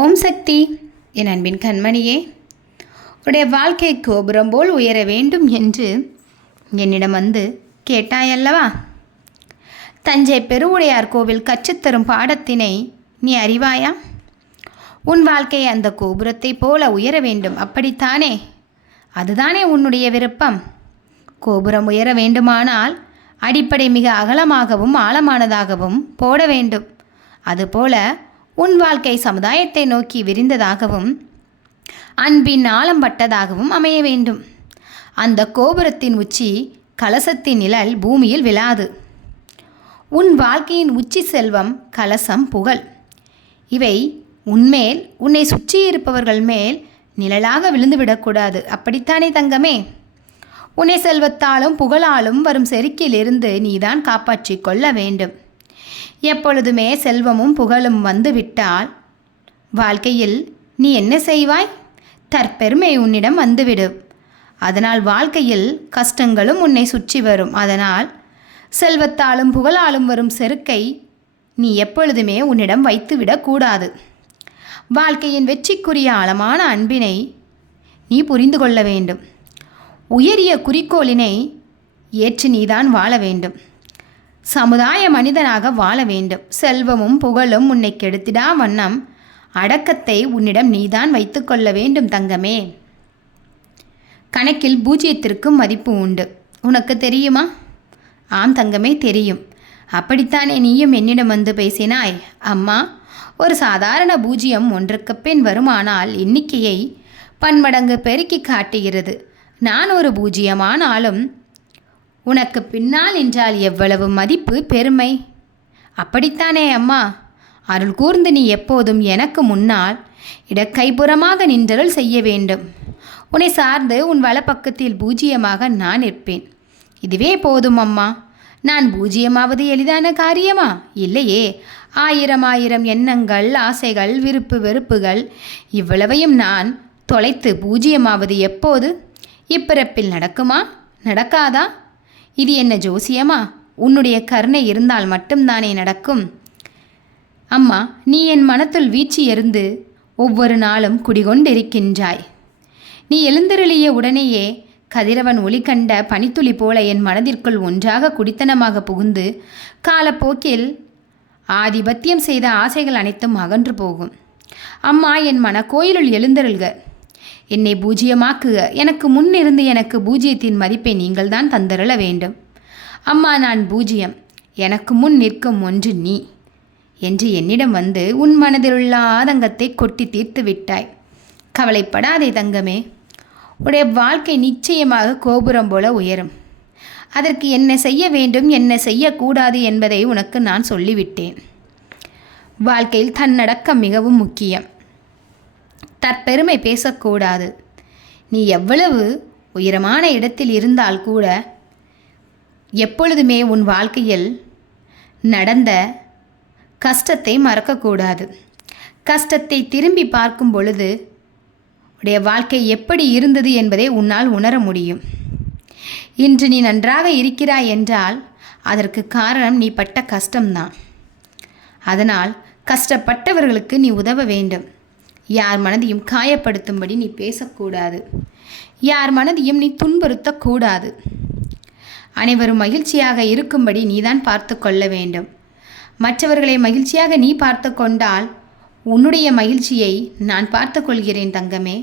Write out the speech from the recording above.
ஓம் சக்தி. என் அன்பின் கண்மணியே உடைய வாழ்க்கை கோபுரம் போல் உயர வேண்டும் என்று என்னிடம் வந்து கேட்டாயல்லவா? தஞ்சை பெருவுடையார் கோவில் கற்றுத்தரும் பாடத்தினை நீ அறிவாயா? உன் வாழ்க்கை அந்த கோபுரத்தைப் போல உயர வேண்டும் அப்படித்தானே? அதுதானே உன்னுடைய விருப்பம். கோபுரம் உயர வேண்டுமானால் அடிப்படை மிக அகலமாகவும் ஆழமானதாகவும் போட வேண்டும். அதுபோல உன் வாழ்க்கை சமுதாயத்தை நோக்கி விரிந்ததாகவும் அன்பின் ஆழம் பட்டதாகவும் அமைய வேண்டும். அந்த கோபுரத்தின் உச்சி கலசத்தின் நிழல் பூமியில் விழாது. உன் வாழ்க்கையின் உச்சி செல்வம் கலசம் புகழ். இவை உன்மேல் உன்னை சுற்றி இருப்பவர்கள் மேல் நிழலாக விழுந்துவிடக்கூடாது அப்படித்தானே தங்கமே? உன்னை செல்வத்தாலும் புகழாலும் வரும் செருக்கிலிருந்து நீதான் காப்பாற்றிக் கொள்ள வேண்டும். எப்பொழுதுமே செல்வமும் புகழும் வந்துவிட்டால் வாழ்க்கையில் நீ என்ன செய்வாய்? தற்பெருமை உன்னிடம் வந்துவிடும் அதனால் வாழ்க்கையில் கஷ்டங்களும் உன்னை சுற்றி வரும். அதனால் செல்வத்தாலும் புகழாலும் வரும் செருக்கை நீ எப்பொழுதுமே உன்னிடம் வைத்துவிடக்கூடாது வாழ்க்கையின் வெற்றிக்குரிய ஆழமான அன்பினை நீ புரிந்து கொள்ள வேண்டும். உயரிய குறிக்கோளினை ஏற்று நீதான் வாழ வேண்டும். சமுதாய மனிதனாக வாழ வேண்டும். செல்வமும் புகழும் உன்னை கெடுத்திடா வண்ணம். அடக்கத்தை உன்னிடம் நீதான் வைத்துக்கொள்ள வேண்டும் தங்கமே. கணக்கில் பூஜ்ஜியத்திற்கும் மதிப்பு உண்டு. உனக்கு தெரியுமா? ஆம் தங்கமே தெரியும். அப்படித்தானே நீயும் என்னிடம் வந்து பேசினாய்? அம்மா ஒரு சாதாரண பூஜ்ஜியம் ஒன்றுக்கு பின் வருமானால் எண்ணிக்கையை பன்மடங்கு பெருக்கி காட்டுகிறது. நான் ஒரு பூஜ்ஜியமானாலும் உனக்கு பின்னால் என்றால் எவ்வளவு மதிப்பு பெருமை? அப்படித்தானே அம்மா. அருள் கூர்ந்து நீ எப்போதும் எனக்கு முன்னால் இடக்கைபுறமாக நின்றருள் செய்ய வேண்டும். உன்னை சார்ந்து உன் வலப்பக்கத்தில் பூஜ்ஜியமாக நான் இருப்பேன் இதுவே போதும் அம்மா. நான் பூஜ்ஜியமாவது எளிதான காரியமா? இல்லையே. ஆயிரம் ஆயிரம் எண்ணங்கள் ஆசைகள் விருப்பு வெறுப்புகள் இவ்வளவையும் நான் தொலைத்து பூஜ்ஜியமாவது எப்போது? இப்பிறப்பில் நடக்குமா? நடக்காதா? இது என்ன ஜோசியமா? உன்னுடைய கருணை இருந்தால் மட்டும்தானே நடக்கும். அம்மா நீ என் மனத்துள் வீச்சு எறிந்து ஒவ்வொரு நாளும் குடிகொண்டிருக்கின்றாய். நீ எழுந்தருளிய உடனேயே கதிரவன் ஒளி கண்ட பனித்துளி போல என் மனதிற்குள் ஒன்றாக குடித்தனமாக புகுந்து காலப்போக்கில் ஆதிபத்தியம் செய்த ஆசைகள் அனைத்தும் அகன்று போகும். அம்மா என் மன கோயிலுள் எழுந்தருள்க. என்னை பூஜ்யமாக்குக. எனக்கு முன்னிருந்து எனக்கு பூஜ்யத்தின் மதிப்பை நீங்கள்தான் தந்தருள வேண்டும். அம்மா நான் பூஜ்ஜியம் எனக்கு முன் நிற்கும் ஒன்று நீ. என்று என்னிடம் வந்து உன் மனதிலுள்ள ஆதங்கத்தை கொட்டி தீர்த்து விட்டாய். கவலைப்படாதே தங்கமே. உடைய வாழ்க்கை நிச்சயமாக கோபுரம் போல உயரும். அதற்கு என்ன செய்ய வேண்டும் என்ன செய்யக்கூடாது என்பதை உனக்கு நான் சொல்லிவிட்டேன். வாழ்க்கையில் தன்னடக்கம் மிகவும் முக்கியம். தற்பெருமை பேசக்கூடாது. நீ எவ்வளவு உயரமான இடத்தில் இருந்தால் கூட எப்பொழுதுமே உன் வாழ்க்கையில் நடந்த கஷ்டத்தை மறக்கக்கூடாது. கஷ்டத்தை திரும்பி பார்க்கும் பொழுது உடைய வாழ்க்கை எப்படி இருந்தது என்பதை உன்னால் உணர முடியும். இன்று நீ நன்றாக இருக்கிறாய் என்றால் அதற்கு காரணம் நீ பட்ட கஷ்டம்தான். அதனால் கஷ்டப்பட்டவர்களுக்கு நீ உதவ வேண்டும். யார் மனதையும் காயப்படுத்தும்படி நீ பேசக்கூடாது. யார் மனதையும் நீ துன்புறுத்தக்கூடாது. அனைவரும் மகிழ்ச்சியாக இருக்கும்படி நீதான் பார்த்து கொள்ள வேண்டும். மற்றவர்களை மகிழ்ச்சியாக நீ பார்த்து கொண்டால் உன்னுடைய மகிழ்ச்சியை நான் பார்த்து கொள்கிறேன் தங்கமே.